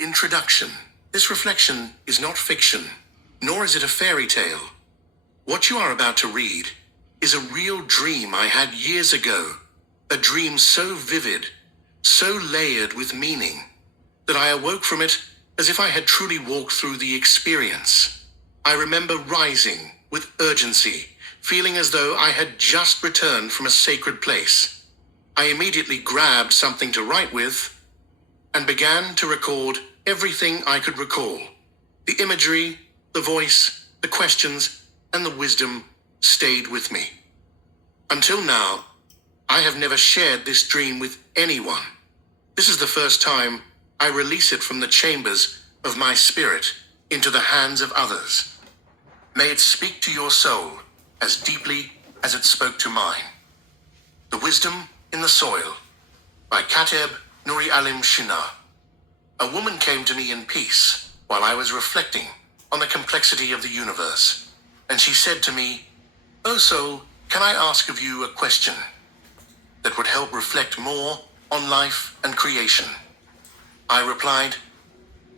Introduction. This reflection is not fiction, nor is it a fairy tale. What you are about to read is a real dream I had years ago, a dream so vivid, so layered with meaning, that I awoke from it as if I had truly walked through the experience. I remember rising with urgency, feeling as though I had just returned from a sacred place. I immediately grabbed something to write with and began to record everything I could recall. The imagery, the voice, the questions, and the wisdom stayed with me. Until now, I have never shared this dream with anyone. This is the first time I release it from the chambers of my spirit into the hands of others. May it speak to your soul as deeply as it spoke to mine. The Wisdom in the Soil by Kateb Nuri Alim Shinar. A woman came to me in peace while I was reflecting on the complexity of the universe, and she said to me, "Oh soul, can I ask of you a question that would help reflect more on life and creation?" I replied,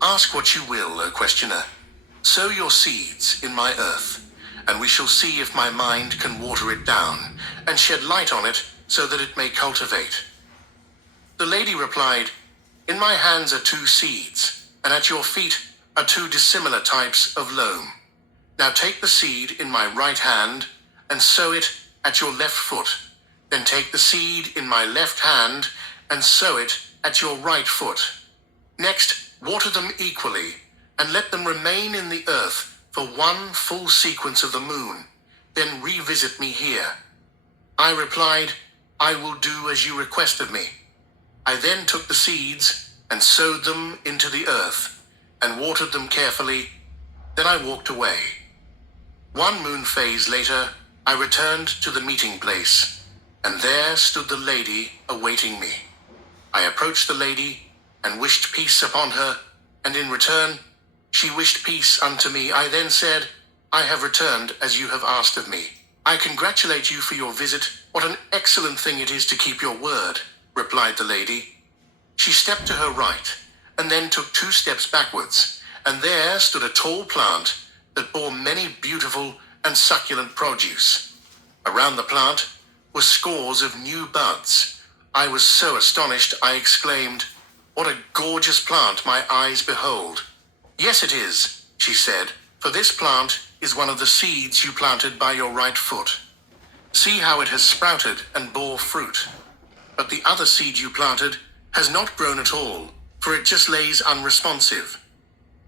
"Ask what you will, O questioner. Sow your seeds in my earth, and we shall see if my mind can water it down and shed light on it so that it may cultivate." The lady replied, "In my hands are 2 seeds, and at your feet are 2 dissimilar types of loam. Now take the seed in my right hand and sow it at your left foot. Then take the seed in my left hand and sow it at your right foot. Next, water them equally and let them remain in the earth for 1 full sequence of the moon. Then revisit me here." I replied, "I will do as you request of me." I then took the seeds and sowed them into the earth and watered them carefully. Then I walked away. 1 moon phase later, I returned to the meeting place, and there stood the lady awaiting me. I approached the lady and wished peace upon her, and in return, she wished peace unto me. I then said, "I have returned as you have asked of me. I congratulate you for your visit. What an excellent thing it is to keep your word," replied the lady. She stepped to her right, and then took 2 steps backwards, and there stood a tall plant that bore many beautiful and succulent produce. Around the plant were scores of new buds. I was so astonished, I exclaimed, "What a gorgeous plant my eyes behold." "Yes, it is," she said, "for this plant is one of the seeds you planted by your right foot. See how it has sprouted and bore fruit. But the other seed you planted has not grown at all, for it just lays unresponsive.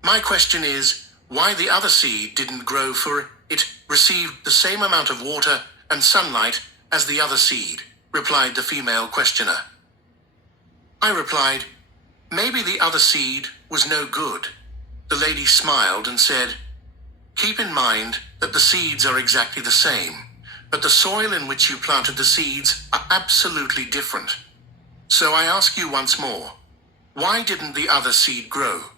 My question is, why the other seed didn't grow, for it received the same amount of water and sunlight as the other seed," replied the female questioner. I replied, "Maybe the other seed was no good." The lady smiled and said, "Keep in mind that the seeds are exactly the same, but the soil in which you planted the seeds are absolutely different. So I ask you once more, why didn't the other seed grow?"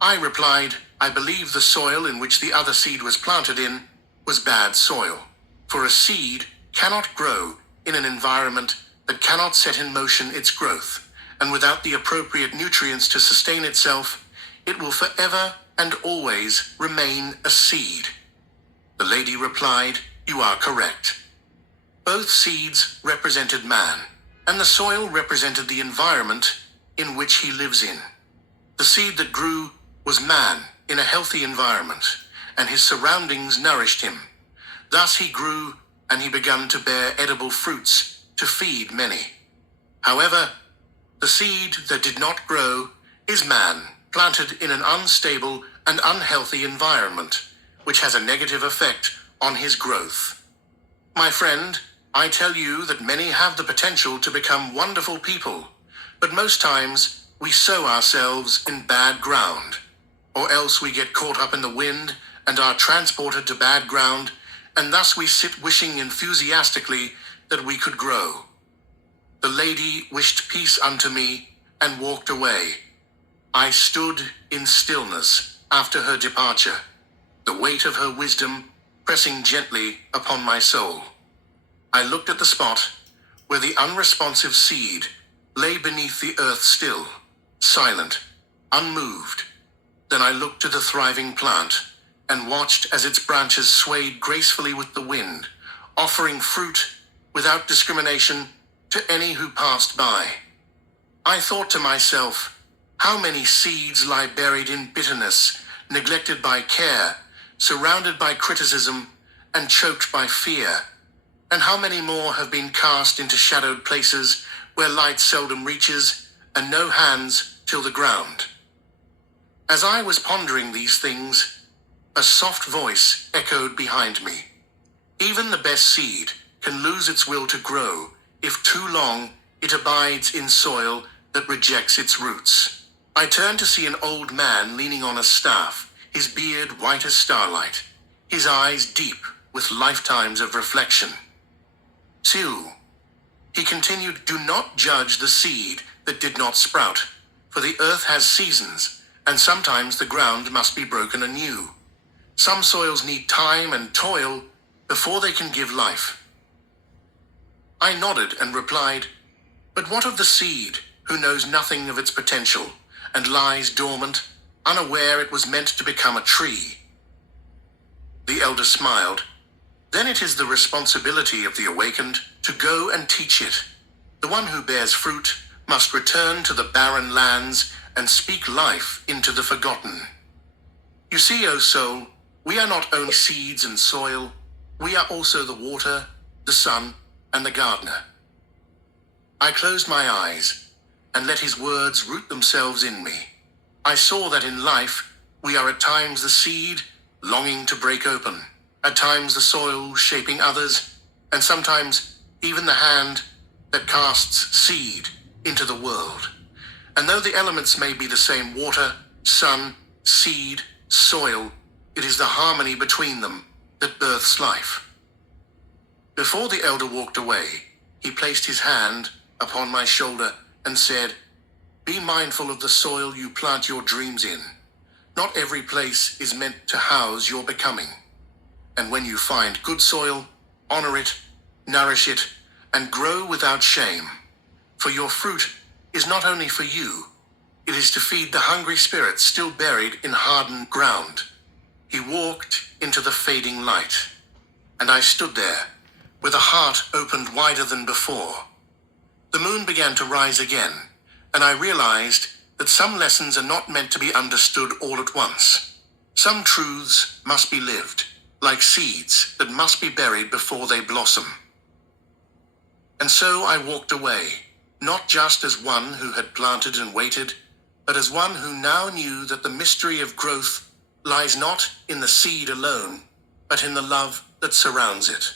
I replied, "I believe the soil in which the other seed was planted in was bad soil, for a seed cannot grow in an environment that cannot set in motion its growth, and without the appropriate nutrients to sustain itself, it will forever and always remain a seed." The lady replied, "You are correct. Both seeds represented man, and the soil represented the environment in which he lives in. The seed that grew was man in a healthy environment, and his surroundings nourished him. Thus he grew, and he began to bear edible fruits to feed many. However, the seed that did not grow is man, planted in an unstable and unhealthy environment, which has a negative effect on his growth. My friend, I tell you that many have the potential to become wonderful people, but most times we sow ourselves in bad ground, or else we get caught up in the wind and are transported to bad ground, and thus we sit wishing enthusiastically that we could grow." The lady wished peace unto me and walked away. I stood in stillness after her departure, the weight of her wisdom pressing gently upon my soul. I looked at the spot where the unresponsive seed lay beneath the earth still, silent, unmoved. Then I looked to the thriving plant and watched as its branches swayed gracefully with the wind, offering fruit without discrimination to any who passed by. I thought to myself, how many seeds lie buried in bitterness, neglected by care, surrounded by criticism, and choked by fear? And how many more have been cast into shadowed places where light seldom reaches and no hands till the ground? As I was pondering these things, a soft voice echoed behind me. Even the best seed can lose its will to grow if too long it abides in soil that rejects its roots. I turned to see an old man leaning on a staff, his beard white as starlight, his eyes deep with lifetimes of reflection. Siu, he continued, do not judge the seed that did not sprout, for the earth has seasons, and sometimes the ground must be broken anew. Some soils need time and toil before they can give life. I nodded and replied, but what of the seed who knows nothing of its potential and lies dormant, unaware it was meant to become a tree? The elder smiled. Then it is the responsibility of the awakened to go and teach it. The one who bears fruit must return to the barren lands and speak life into the forgotten. You see, O soul, we are not only seeds and soil, we are also the water, the sun, and the gardener. I closed my eyes and let his words root themselves in me. I saw that in life we are at times the seed longing to break open, at times the soil shaping others, and sometimes even the hand that casts seed into the world. And though the elements may be the same water, sun, seed, soil, it is the harmony between them that births life. Before the elder walked away, he placed his hand upon my shoulder and said, be mindful of the soil you plant your dreams in. Not every place is meant to house your becoming. And when you find good soil, honor it, nourish it, and grow without shame. For your fruit is not only for you, it is to feed the hungry spirits still buried in hardened ground. He walked into the fading light, and I stood there with a heart opened wider than before. The moon began to rise again, and I realized that some lessons are not meant to be understood all at once. Some truths must be lived, like seeds that must be buried before they blossom. And so I walked away, not just as one who had planted and waited, but as one who now knew that the mystery of growth lies not in the seed alone, but in the love that surrounds it.